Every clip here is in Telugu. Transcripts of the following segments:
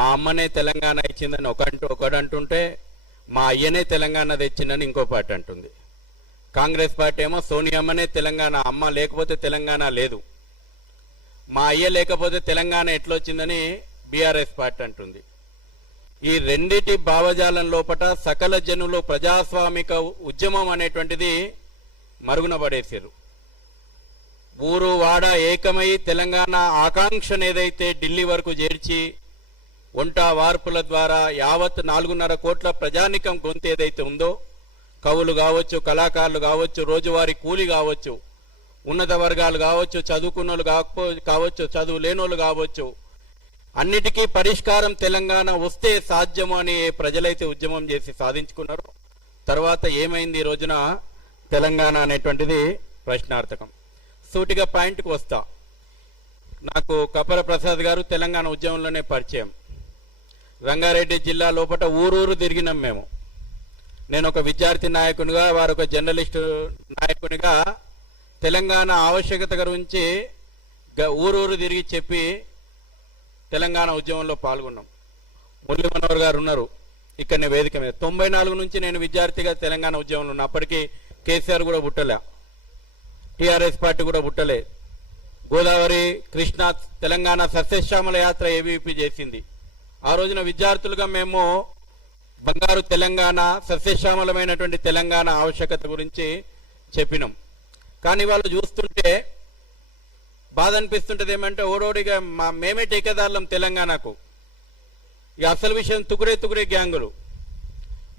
మా అమ్మనే తెలంగాణ ఇచ్చిందని ఒకడంటుంటే మా అయ్యనే తెలంగాణ తెచ్చిందని ఇంకో పార్టీ అంటుంది. కాంగ్రెస్ పార్టీ ఏమో సోనియమ్మనే తెలంగాణ, అమ్మ లేకపోతే తెలంగాణ లేదు, మా అయ్య లేకపోతే తెలంగాణ ఎట్లొచ్చిందని బీఆర్ఎస్ పార్టీ అంటుంది. ఈ రెండిటి భావజాలం లోపట సకల జనులు ప్రజాస్వామిక ఉద్యమం అనేటువంటిది మరుగున పడేశారు. ఊరు వాడ ఏకమై తెలంగాణ ఆకాంక్షను ఏదైతే ఢిల్లీ వరకు చేర్చి వంట వార్పుల ద్వారా యావత్ 4.5 కోట్ల ప్రజానికం గొంతు ఏదైతే ఉందో, కవులు కావచ్చు, కళాకారులు కావచ్చు, రోజువారీ కూలి కావచ్చు, ఉన్నత వర్గాలు కావచ్చు, చదువుకున్నోళ్ళు కావచ్చు, చదువు లేనోళ్ళు కావచ్చు, అన్నిటికీ పరిష్కారం తెలంగాణ వస్తే సాధ్యము అని ప్రజలైతే ఉద్యమం చేసి సాధించుకున్నారు. తర్వాత ఏమైంది ఈ రోజున తెలంగాణ అనేటువంటిది ప్రశ్నార్థకం. సూటిగా పాయింట్కి వస్తా. నాకు కపల ప్రసాద్ గారు తెలంగాణ ఉద్యమంలోనే పరిచయం. రంగారెడ్డి జిల్లా లోపల ఊరూరు తిరిగినాం మేము. నేను ఒక విద్యార్థి నాయకునిగా, వారు ఒక జర్నలిస్టు నాయకునిగా తెలంగాణ ఆవశ్యకత గురించి ఊరూరు తిరిగి చెప్పి తెలంగాణ ఉద్యమంలో పాల్గొన్నాం. మురళీ మనోహర్ గారు ఉన్నారు ఇక్కడనే వేదిక మీద. 94 నుంచి నేను విద్యార్థిగా తెలంగాణ ఉద్యమంలో ఉన్నా. అప్పటికి కేసీఆర్ కూడా పుట్టలే, టీఆర్ఎస్ పార్టీ కూడా పుట్టలే. గోదావరి కృష్ణా తెలంగాణ సస్యశ్యామల యాత్ర ఏబీవీపీ చేసింది. ఆ రోజున విద్యార్థులుగా మేము బంగారు తెలంగాణ, సస్యశ్యామలమైనటువంటి తెలంగాణ ఆవశ్యకత గురించి చెప్పినాం. కానీ వాళ్ళు చూస్తుంటే బాధ అనిపిస్తుంటది. ఏమంటే ఓడోడిగా మేమే టీకాదారులం తెలంగాణకు. ఇక అసలు విషయం తుకుడే గ్యాంగులు.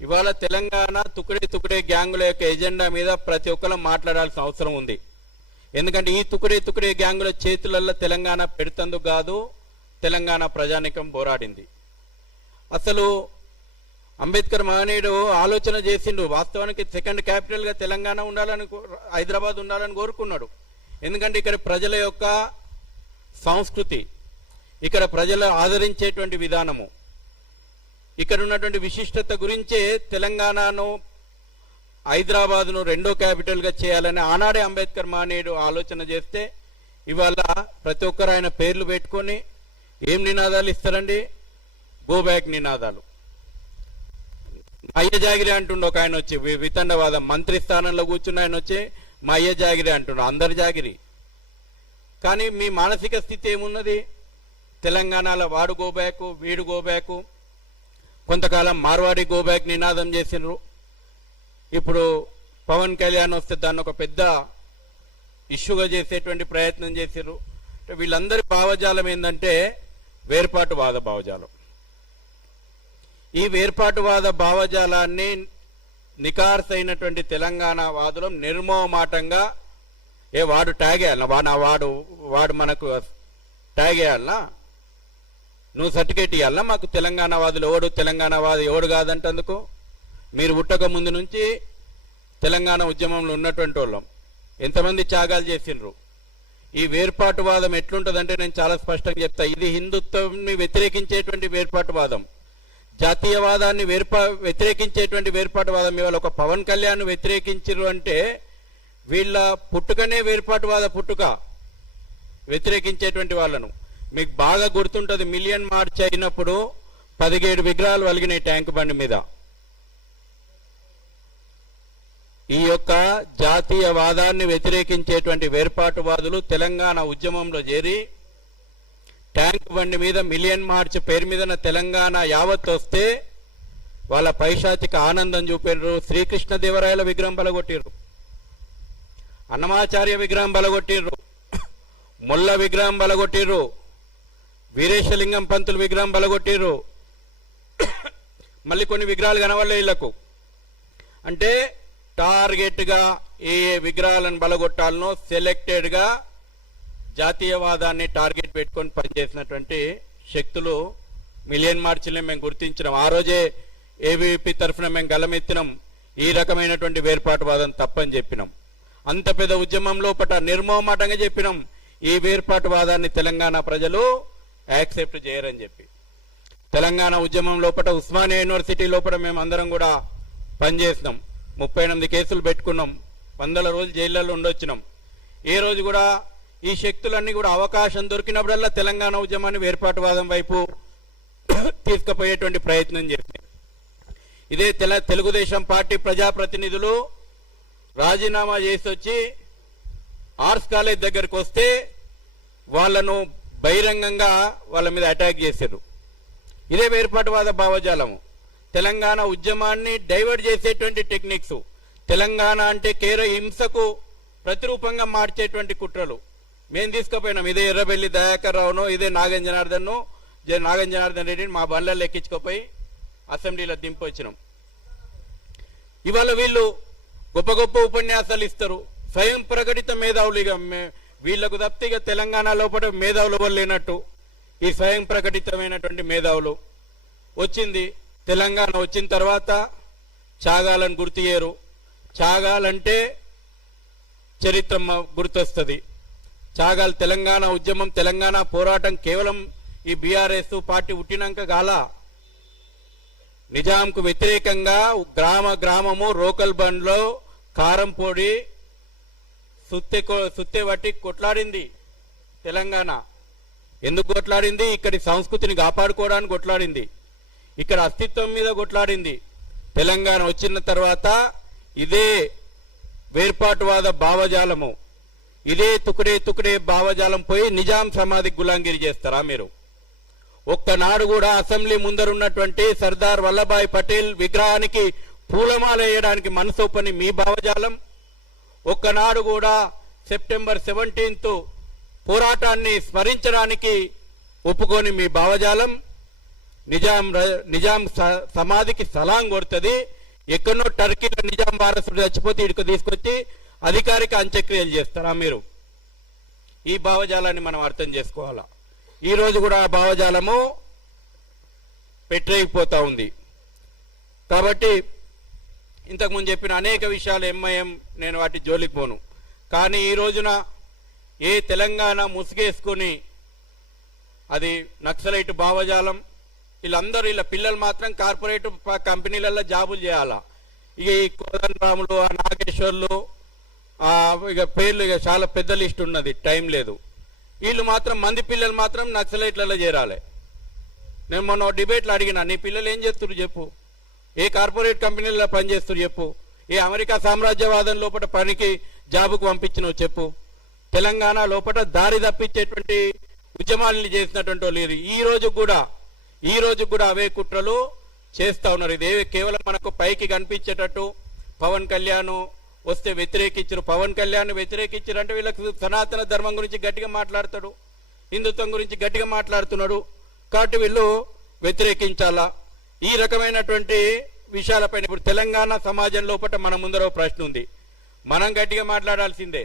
ఇవాళ తెలంగాణ తుకుడే గ్యాంగుల యొక్క ఎజెండా మీద ప్రతి ఒక్కరు మాట్లాడాల్సిన అవసరం ఉంది. ఎందుకంటే ఈ తుకుడే గ్యాంగుల చేతులలో తెలంగాణ పెడుతందుకు కాదు, తెలంగాణ ప్రజానికం పోరాడింది. అసలు అంబేద్కర్ మహనీయుడు ఆలోచన చేసిండు. వాస్తవానికి సెకండ్ క్యాపిటల్ గా తెలంగాణ ఉండాలని, హైదరాబాద్ ఉండాలని కోరుకున్నాడు. ఎందుకంటే ఇక్కడ ప్రజల యొక్క సంస్కృతి, ఇక్కడ ప్రజలు ఆదరించేటువంటి విధానము, ఇక్కడ ఉన్నటువంటి విశిష్టత గురించే తెలంగాణను, హైదరాబాద్ను 2వ క్యాపిటల్ గా చేయాలని ఆనాడే అంబేద్కర్ మహనీయుడు ఆలోచన చేస్తే, ఇవాళ ప్రతి ఒక్కరు ఆయన పేర్లు పెట్టుకొని ఏం నినాదాలు ఇస్తారండి? గో బ్యాక్ నినాదాలు. మా అయ్య జాగిరి అంటుండే ఒక ఆయన వచ్చి, వితండవాదం మంత్రి స్థానంలో కూర్చున్న ఆయన వచ్చి మా అయ్య జాగిరి అంటుండ్రు. అందరు జాగిరి. కానీ మీ మానసిక స్థితి ఏమున్నది? తెలంగాణలో వాడు గోబ్యాకు, వీడు గోబ్యాకు, కొంతకాలం మార్వాడి గోబ్యాక్ నినాదం చేసిండ్రు. ఇప్పుడు పవన్ కళ్యాణ్ వస్తే దాన్ని ఒక పెద్ద ఇష్యూగా చేసేటువంటి ప్రయత్నం చేసిండ్రు. వీళ్ళందరి భావజాలం ఏంటంటే వేర్పాటువాద భావజాలం. ఈ వేర్పాటువాద భావజాలాన్ని నికార్సైనటువంటి తెలంగాణ వాదులు నిర్మోహమాటంగా వాడు ట్యాగ్ వేయాలన్నా, వాడు మనకు ట్యాగ్ వేయాలన్నా, నువ్వు సర్టిఫికేట్ ఇవ్వాలన్నా మాకు తెలంగాణ వాదులు ఎవడు తెలంగాణ వాదు ఎవడు కాదంటందుకు. మీరు పుట్టక ముందు నుంచి తెలంగాణ ఉద్యమంలో ఉన్నటువంటి వాళ్ళం ఎంతమంది త్యాగాలు చేసిండ్రు. ఈ వేర్పాటువాదం ఎట్లుంటుందంటే నేను చాలా స్పష్టంగా చెప్తా. ఇది హిందుత్వాన్ని వ్యతిరేకించేటువంటి వేర్పాటువాదం, జాతీయవాదాన్ని వ్యతిరేకించేటువంటి వేర్పాటువాదం. ఇవాళ ఒక పవన్ కళ్యాణ్ వ్యతిరేకించరు అంటే వీళ్ళ పుట్టుకనే వేర్పాటువాద పుట్టుక, వ్యతిరేకించేటువంటి వాళ్ళను. మీకు బాగా గుర్తుంటుంది, మిలియన్ మార్చ్ అయినప్పుడు 17 విగ్రహాలు వలిగినాయి ట్యాంక్ బండి మీద. ఈ యొక్క జాతీయవాదాన్ని వ్యతిరేకించేటువంటి వేర్పాటువాదులు తెలంగాణ ఉద్యమంలో చేరి ట్యాంక్ బండి మీద మిలియన్ మార్చ్ పేరు మీద తెలంగాణ యావత్ వస్తే వాళ్ళ పైశాచిక ఆనందం చూపారు. శ్రీకృష్ణదేవరాయల విగ్రహం బలగొట్టిర్రు, అన్నమాచార్య విగ్రహం బలగొట్టిర్రు, ముల్ల విగ్రహం బలగొట్టిర్రు, వీరేశలింగం పంతులు విగ్రహం బలగొట్టిర్రు. మళ్ళీ కొన్ని విగ్రహాలు కనవల్లే వీళ్లకు. అంటే టార్గెట్గా ఏ విగ్రహాలను బలగొట్టాలనో సెలెక్టెడ్గా జాతీయవాదాన్ని టార్గెట్ పెట్టుకొని పనిచేసినటువంటి శక్తులు మిలియన్ మార్చిని మేము గుర్తించినాం. ఆ రోజే ఏబీవీపీ తరఫున మేము గలమెత్తినాం, ఈ రకమైనటువంటి వేర్పాటువాదం తప్పని చెప్పినాం. అంత పెద్ద ఉద్యమం లోపల నిర్మోహమాటంగా చెప్పినాం, ఈ వేర్పాటువాదాన్ని తెలంగాణ ప్రజలు యాక్సెప్ట్ చేయరని చెప్పి. తెలంగాణ ఉద్యమం లోపల ఉస్మానియా యూనివర్సిటీ లోపల మేము అందరం కూడా పనిచేసినాం. 38 కేసులు పెట్టుకున్నాం, 100 రోజులు జైళ్ళలో ఉండొచ్చినాం. ఏ రోజు కూడా ఈ శక్తులన్నీ కూడా అవకాశం దొరికినప్పుడల్లా తెలంగాణ ఉద్యమాన్ని వేర్పాటువాదం వైపు తీసుకుపోయేటువంటి ప్రయత్నం చేసింది. ఇదే తెలుగుదేశం పార్టీ ప్రజాప్రతినిధులు రాజీనామా చేసి వచ్చి ఆర్ట్స్ కాలేజ్ దగ్గరికి వస్తే వాళ్ళను బహిరంగంగా వాళ్ళ మీద అటాక్ చేశారు. ఇదే వేర్పాటువాద భావజాలము, తెలంగాణ ఉద్యమాన్ని డైవర్ట్ చేసేటువంటి టెక్నిక్స్, తెలంగాణ అంటే కేర హింసకు ప్రతిరూపంగా మార్చేటువంటి కుట్రలు మేము తీసుకుపోయినాం. ఇదే ఎర్రబెల్లి దయాకర్ రావును, ఇదే నాగన్ జనార్దన్ రెడ్డిని మా బండ్లలో ఎక్కించుకుపోయి అసెంబ్లీలో దింపొచ్చినాం. ఇవాళ వీళ్ళు గొప్ప గొప్ప ఉపన్యాసాలు ఇస్తారు, స్వయం ప్రకటిత మేధావులు. ఇక వీళ్లకు తప్పితే ఇక తెలంగాణ లోపల మేధావులు ఎవరు లేనట్టు ఈ స్వయం ప్రకటితమైనటువంటి మేధావులు వచ్చింది. తెలంగాణ వచ్చిన తర్వాత త్యాగాలను గుర్తు చేయరు. త్యాగాలంటే చరిత్ర గుర్తొస్తుంది. త్యాగాలు, తెలంగాణ ఉద్యమం, తెలంగాణ పోరాటం కేవలం ఈ బీఆర్ఎస్ పార్టీ పుట్టినాక గాల. నిజాంకు వ్యతిరేకంగా గ్రామము రోకల్ బండ్లో కారం పొడి సుత్తె వట్టి కొట్లాడింది తెలంగాణ. ఎందుకు కొట్లాడింది? ఇక్కడి సంస్కృతిని కాపాడుకోవడానికి కొట్లాడింది, ఇక్కడ అస్తిత్వం మీద కొట్లాడింది. తెలంగాణ వచ్చిన తర్వాత ఇదే వేర్పాటువాద భావజాలము, ఇదే తుకుడే భావజాలం పోయి నిజాం సమాధికి గులాంగిరి చేస్తారా మీరు? ఒక్కనాడు కూడా అసెంబ్లీ ముందరున్నటువంటి సర్దార్ వల్లభాయ్ పటేల్ విగ్రహానికి పూలమాల వేయడానికి మనసొప్పని మీ భావజాలం, ఒక్కనాడు కూడా సెప్టెంబర్ 17 పోరాటాన్ని స్మరించడానికి ఒప్పుకొని మీ భావజాలం, నిజాం సమాధికి సలాం కొడుతుంది. ఎక్కడో టర్కీలో నిజాం వారసుడు చచ్చిపోతే ఇక్కడికి తీసుకొచ్చి అధికారిక అంత్యక్రియలు చేస్తారా మీరు? ఈ భావజాలాన్ని మనం అర్థం చేసుకోవాలా. ఈ రోజు కూడా ఆ భావజాలము పెట్టలేకపోతా ఉంది. కాబట్టి ఇంతకుముందు చెప్పిన అనేక విషయాలు ఎంఐఎం, నేను వాటి జోలికి పోను. కానీ ఈ రోజున ఏ తెలంగాణ ముసుగేసుకొని అది నక్సలైట్ భావజాలం, వీళ్ళందరూ వీళ్ళ పిల్లలు మాత్రం కార్పొరేట్ కంపెనీలలో జాబులు చేయాలా. ఇక ఈ కోదండరాములు, ఆ నాగేశ్వర్లు, ఇక పేర్లు ఇక చాలా పెద్ద లిస్ట్ ఉన్నది, టైం లేదు. వీళ్ళు మాత్రం మంది పిల్లలు మాత్రం నక్సలైట్లలో చేరాలి. నేను మొన్న డిబేట్లో అడిగినా, నీ పిల్లలు ఏం చేస్తున్నారు చెప్పు, ఏ కార్పొరేట్ కంపెనీలలో పనిచేస్తున్నారు చెప్పు, ఏ అమెరికా సామ్రాజ్యవాదం లోపల పనికి జాబుకు పంపించినవు చెప్పు. తెలంగాణ లోపల దారి తప్పించేటువంటి ఉద్యమాలని చేసినటువంటి వాళ్ళు ఈ రోజు కూడా అవే కుట్రలు చేస్తా ఉన్నారు. ఇదే కేవలం మనకు పైకి కనిపించేటట్టు పవన్ కళ్యాణ్ వస్తే వ్యతిరేకించారు, పవన్ కళ్యాణ్ వ్యతిరేకించారు అంటే వీళ్ళకి సనాతన ధర్మం గురించి గట్టిగా మాట్లాడతాడు, హిందుత్వం గురించి గట్టిగా మాట్లాడుతున్నాడు కాబట్టి వీళ్ళు వ్యతిరేకించాలా. ఈ రకమైనటువంటి విషయాలపైన ఇప్పుడు తెలంగాణ సమాజం లోపల మన ముందర ప్రశ్న ఉంది, మనం గట్టిగా మాట్లాడాల్సిందే.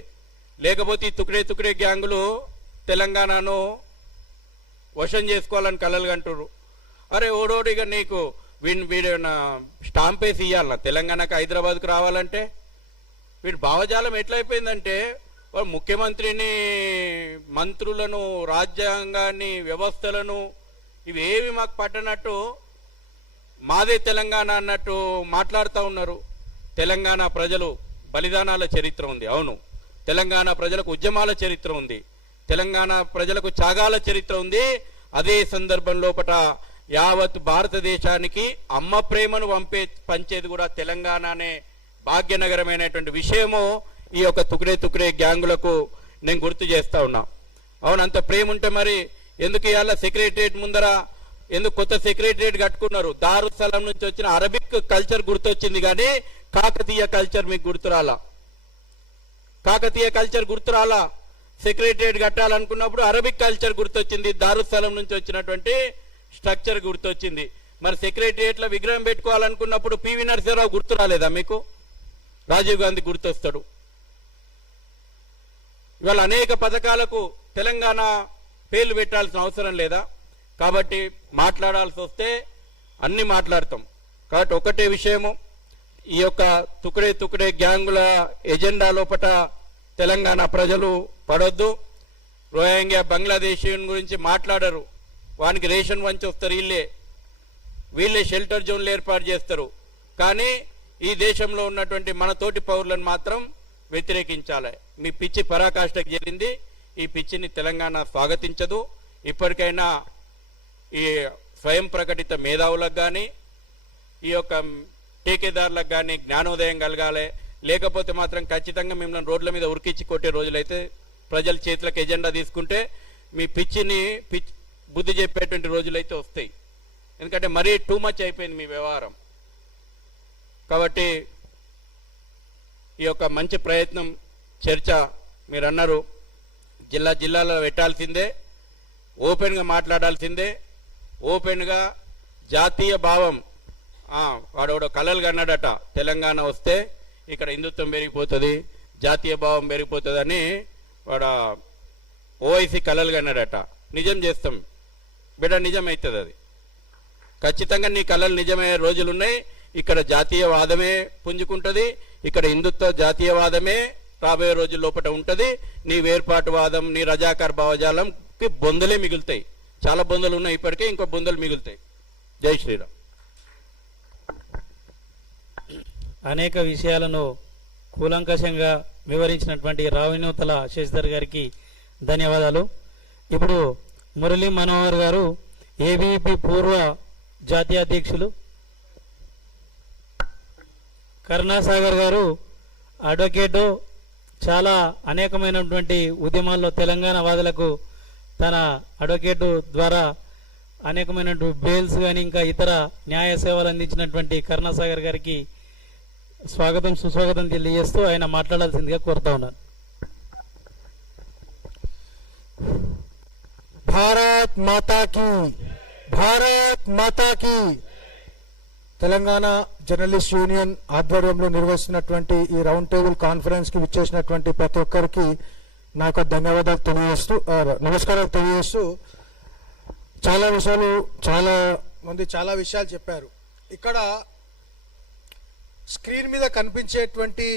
లేకపోతే ఈ తుకడే గ్యాంగులు తెలంగాణను వశం చేసుకోవాలని కలలు కంటున్నారు. అరే ఓడోడిగా నీకు వీడేమన్నా స్టాంప్ వేసి ఇవ్వాలన్నా తెలంగాణకు హైదరాబాద్కు రావాలంటే? వీడి భావజాలం ఎట్లయిపోయిందంటే వాడు ముఖ్యమంత్రిని, మంత్రులను, రాజ్యాంగాన్ని, వ్యవస్థలను ఇవేవి మాకు పట్టనట్టు మాదే తెలంగాణ అన్నట్టు మాట్లాడుతూ ఉన్నారు. తెలంగాణ ప్రజలు బలిదానాల చరిత్ర ఉంది, అవును. తెలంగాణ ప్రజలకు ఉద్యమాల చరిత్ర ఉంది, తెలంగాణ ప్రజలకు త్యాగాల చరిత్ర ఉంది. అదే సందర్భం లోపల యావత్ భారతదేశానికి అమ్మ ప్రేమను పంచేది కూడా తెలంగాణ అనే భాగ్యనగరమైనటువంటి విషయము ఈ యొక్క తుకడే గ్యాంగులకు నేను గుర్తు చేస్తా ఉన్నా. అవును, అంత ప్రేమ ఉంటే మరి ఎందుకు ఇవాళ సెక్రటరియట్ ముందర ఎందుకు కొత్త సెక్రటరియట్ కట్టుకున్నారు? దారుస్థలం నుంచి వచ్చిన అరబిక్ కల్చర్ గుర్తొచ్చింది కానీ కాకతీయ కల్చర్ మీకు గుర్తురాలా. సెక్రటరియట్ కట్టాలనుకున్నప్పుడు అరబిక్ కల్చర్ గుర్తొచ్చింది, దారుస్థలం నుంచి వచ్చినటువంటి స్ట్రక్చర్ గుర్తొచ్చింది. మరి సెక్రటరియట్ లో విగ్రహం పెట్టుకోవాలనుకున్నప్పుడు పివి నరసింహరావు గుర్తు రాలేదా మీకు? రాజీవ్ గాంధీ గుర్తొస్తాడు. ఇవాళ అనేక పథకాలకు తెలంగాణ పేర్లు పెట్టాల్సిన అవసరం లేదా? కాబట్టి మాట్లాడాల్సి వస్తే అన్ని మాట్లాడతాం. కాబట్టి ఒకటే విషయము, ఈ యొక్క తుకడే గ్యాంగుల ఎజెండా లోపట తెలంగాణ ప్రజలు పడొద్దు. రోహింగ్యా బంగ్లాదేశీయుని గురించి మాట్లాడరు, వానికి రేషన్ వంచి వస్తారు, వీళ్ళే షెల్టర్ జోన్లు ఏర్పాటు చేస్తారు. కానీ ఈ దేశంలో ఉన్నటువంటి మన తోటి పౌరులను మాత్రం వ్యతిరేకించాలి. మీ పిచ్చి పరాకాష్ఠకు చేరింది, ఈ పిచ్చిని తెలంగాణ స్వాగతించదు. ఇప్పటికైనా ఈ స్వయం ప్రకటిత మేధావులకు కానీ ఈ యొక్క ఠేకేదారులకు కానీ జ్ఞానోదయం కలగాలి. లేకపోతే మాత్రం ఖచ్చితంగా మిమ్మల్ని రోడ్ల మీద ఉరికిచ్చి కొట్టే రోజులైతే ప్రజల చేతులకు ఎజెండా తీసుకుంటే మీ పిచ్చిని బుద్ధి చెప్పేటువంటి రోజులైతే వస్తాయి. ఎందుకంటే మరీ టూ మచ్ అయిపోయింది మీ వ్యవహారం. కాబట్టి ఈ యొక్క మంచి ప్రయత్నం చర్చ మీరు అన్నారు జిల్లాలో పెట్టాల్సిందే, ఓపెన్గా మాట్లాడాల్సిందే. ఓపెన్గా జాతీయ భావం వాడోడో కలలు కన్నాడట తెలంగాణ వస్తే ఇక్కడ హిందుత్వం పెరిగిపోతుంది, జాతీయ భావం పెరిగిపోతుంది అని వాడు ఓవైసీ కలలు కన్నాడట. నిజం చేస్తాం బిడ్డ, నిజం అవుతుంది అది. ఖచ్చితంగా నీ కళలు నిజమయ్యే రోజులు ఉన్నాయి. ఇక్కడ జాతీయవాదమే పుంజుకుంటుంది, ఇక్కడ హిందుత్వ జాతీయవాదమే రాబోయే రోజుల లోపల ఉంటుంది. నీ వేర్పాటువాదం, నీ రజాకార్ భావజాలంకి బొందలే మిగులుతాయి. చాలా బొందలు ఉన్నాయి ఇప్పటికే, ఇంకో బొందలు మిగులుతాయి. జై శ్రీరామ్. అనేక విషయాలను కూలంకషంగా వివరించినటువంటి రావినూతల శశిధర్ గారికి ధన్యవాదాలు. ఇప్పుడు మురళీ మనోహర్ గారు ఏబీపీ పూర్వ జాతీయ అధ్యక్షులు, కరుణాసాగర్ గారు అడ్వకేటు, చాలా అనేకమైనటువంటి ఉద్యమాల్లో తెలంగాణ వాదులకు తన అడ్వకేటు ద్వారా అనేకమైనటువంటి బెయిల్స్ కానీ ఇంకా ఇతర న్యాయ సేవలు అందించినటువంటి కరుణాసాగర్ గారికి స్వాగతం సుస్వాగతం తెలియజేస్తూ ఆయన మాట్లాడాల్సిందిగా కోరుతా ఉన్నాను. భారత్ మాతా కీ, భారత్ మాతా కీ. తెలంగాణ జర్నలిస్ట్ యూనియన్ ఆధ్వర్యంలో నిర్వహిస్తున్నటువంటి ఈ రౌండ్ టేబుల్ కాన్ఫరెన్స్ కి విచ్చేసినటువంటి ప్రతి ఒక్కరికి నా యొక్క ధన్యవాదాలు తెలియజేస్తూ, నమస్కారాలు తెలియజేస్తూ, చాలా విషయాలు చాలా మంది చాలా విషయాలు చెప్పారు. ఇక్కడ స్క్రీన్ మీద కనిపించేటువంటి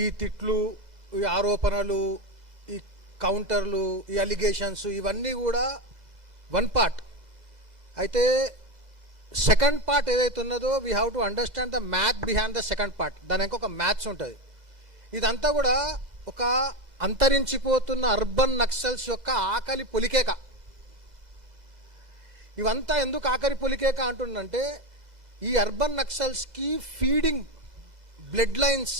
ఈ తిట్లు, ఈ ఆరోపణలు, ఈ కౌంటర్లు, ఈ అలిగేషన్స్ ఇవన్నీ కూడా వన్ పార్ట్. అయితే సెకండ్ పార్ట్ ఏదైతే ఉన్నదో we have to understand the math behind the second part. దానికి ఒక మ్యాథ్స్ ఉంటుంది. ఇదంతా కూడా ఒక అంతరించిపోతున్న అర్బన్ నక్సల్స్ యొక్క ఆకలి పొలికేక. ఇవంతా ఎందుకు ఆకలి పొలికేక అంటుందంటే ఈ అర్బన్ నక్సల్స్ కి feeding blood lines,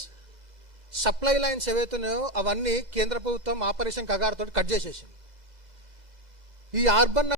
supply lines ఏవైతున్నాయో అవన్నీ కేంద్ర ప్రభుత్వం ఆపరేషన్ కగారుతో కట్ చేసేసింది. ఈ అర్బన్